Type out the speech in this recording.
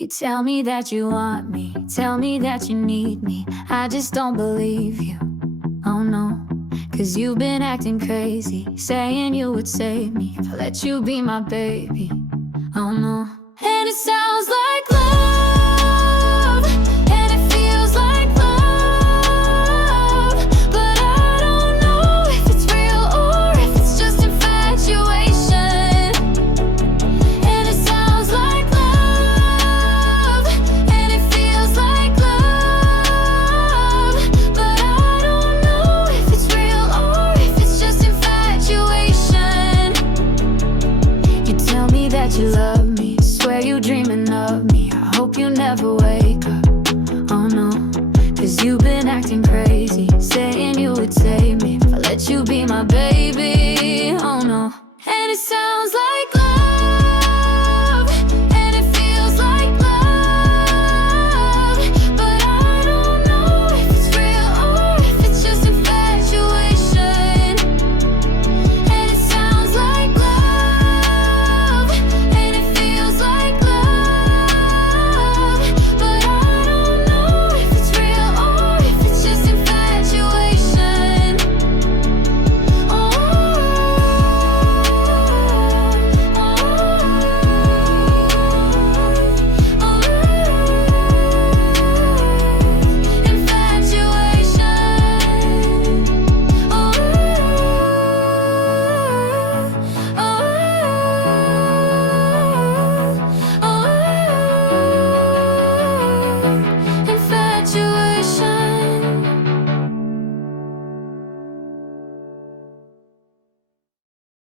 You tell me that you want me, tell me that you need me. I just don't believe you, oh no. Cause you've been acting crazy, saying you would save me if I let you be my baby, oh no. And it sounds like love, and it feels like love, but I don't know if it's real or if it's just infatuation. And it sounds like love, and it feels like love, but I don't know if it's real or if it's just infatuation. You tell me that you love me, swear you dreaming of me. I hope you never wake up, oh no. Cause you've been acting crazy, saying you would save me if I let you be my baby.